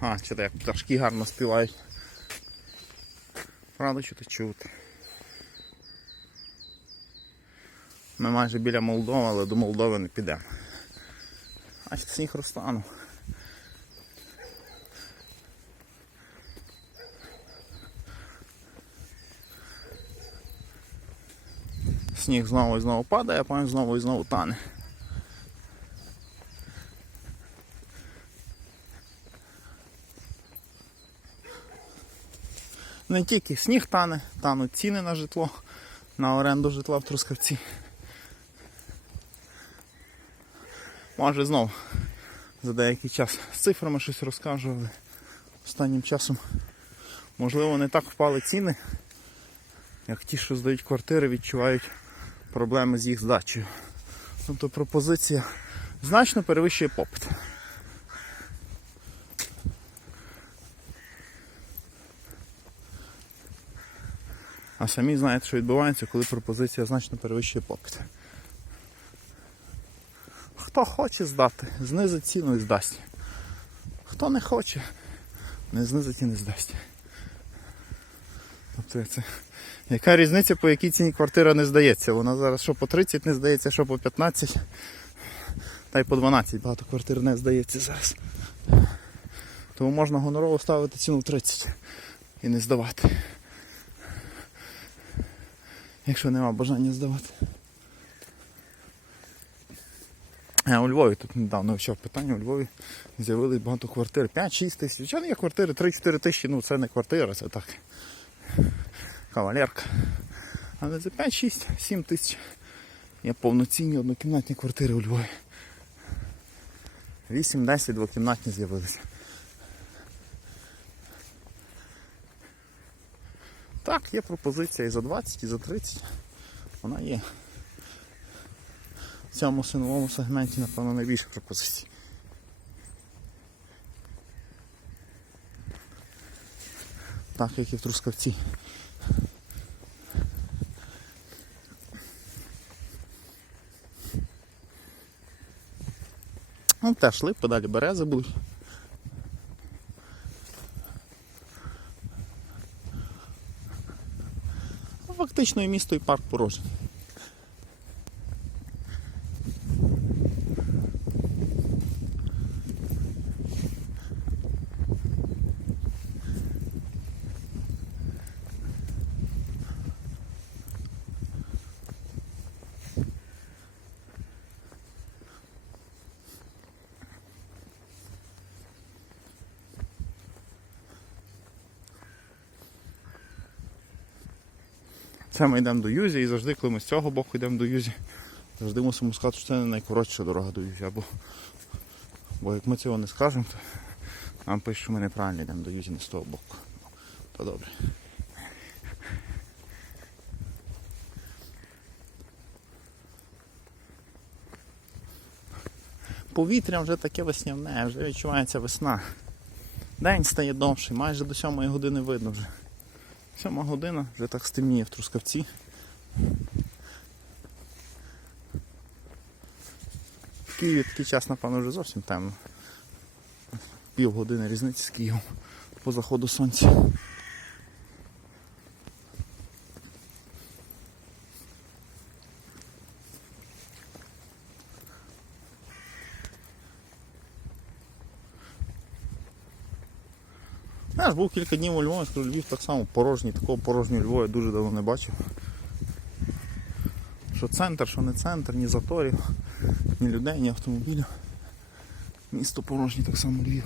А, чи як пташки гарно співають. Правда, що то чути. Ми майже біля Молдови, але до Молдови не підемо. А ще сніг розтанув. Сніг знову і знову падає, а потім знову і знову тане. Не тільки сніг тане, тануть ціни на житло, на оренду житла в Трускавці. Може знов за деякий час з цифрами щось розкажу, але останнім часом можливо не так впали ціни, як ті, що здають квартири, відчувають проблеми з їх здачею. Тобто пропозиція значно перевищує попит. А самі знаєте, що відбувається, коли пропозиція значно перевищує попит. Хто хоче здати, знизить ціну і здасть. Хто не хоче, не знизить і не здасть. Тобто це. Яка різниця, по якій ціні квартира не здається? Вона зараз що по 30 не здається, що по 15, та й по 12 багато квартир не здається зараз. Тому можна гонорово ставити ціну в 30 і не здавати. Якщо нема бажання здавати. А у Львові тут недавно вивчав питання, у Львові з'явились багато квартир. 5-6 тисяч. Звичайно, є квартири 3-4 тисячі, ну це не квартира, це так. Кавалерка. Але за 5-6-7 тисяч є повноцінні однокімнатні квартири у Львові. 8-10 двокімнатні з'явилися. Так, є пропозиція і за 20, і за 30. Вона є. В цьому синовому сегменті, напевно, найбільше пропозицій. Так, як і в Трускавці. Ну, теж липи, далі берези будуть. Фактично і місто, і парк порожній. Це ми йдемо до Юзі і завжди, коли ми з цього боку йдемо до Юзі, завжди мусимо сказати, що це не найкоротша дорога до Юзі. Або... Бо як ми цього не скажемо, то нам пишуть, що ми неправильно йдемо до Юзі не з того боку. То добре. Повітря вже таке весняне, вже відчувається весна. День стає довший, майже до сьомої години видно вже. Сьома година, вже так стемніє в Трускавці. В Києві такий час, напевно, вже зовсім темно. Пів години різниці з Києвом по заходу сонця. Ж був кілька днів у Львові, скажу, Львів так само порожній, такого порожнього Львова я дуже давно не бачив. Що центр, що не центр, ні заторів, ні людей, ні автомобілів. Місто порожнє так само Львів.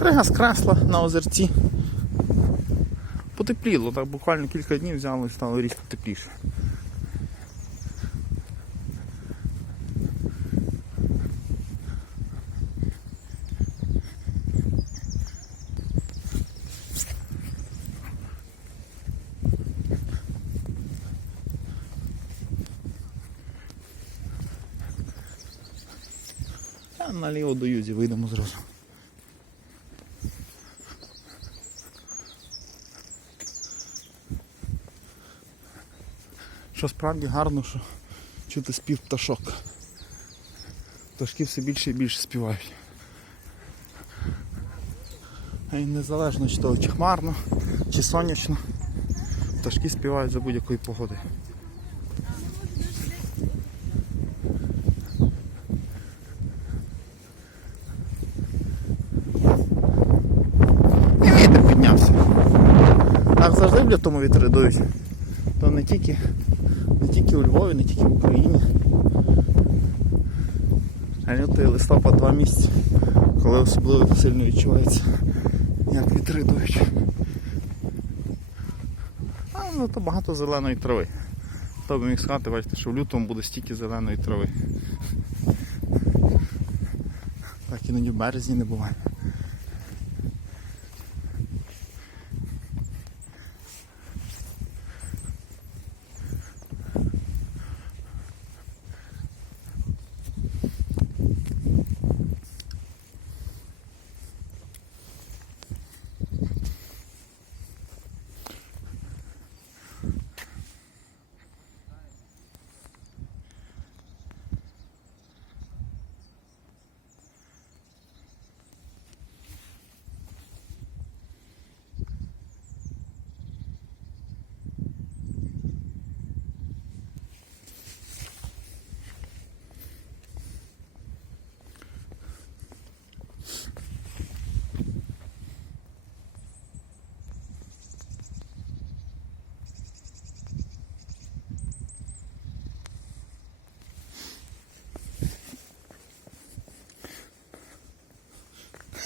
Крига скресла на озерці. Потепліло, так буквально кілька днів взяло і стало різко тепліше. Наліво до юзі вийдемо зразу. Що справді гарно, що чути спів пташок. Пташки все більше і більше співають. Й незалежно чи того, чи хмарно, чи сонячно. Пташки співають за будь-якої погоди. І вітер піднявся. Так завжди в лютому вітри дують. То не тільки, тільки у Львові, не тільки в Україні. А лютий листопад два місяці, коли особливо сильно відчувається, як вітри дують. А ну то багато зеленої трави. Хто би міг сказати, бачите, що в лютому буде стільки зеленої трави. Так іноді в березні не буває.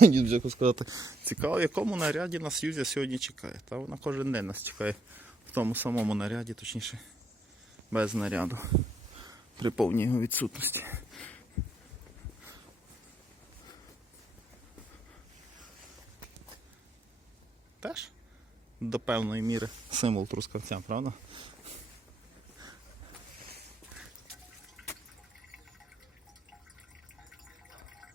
Дід вже сказати, цікаво, в якому наряді нас Юзя сьогодні чекає. Та вона кожен день нас чекає в тому самому наряді, точніше, без наряду. При повній його відсутності. Теж до певної міри символ трускавця, правда?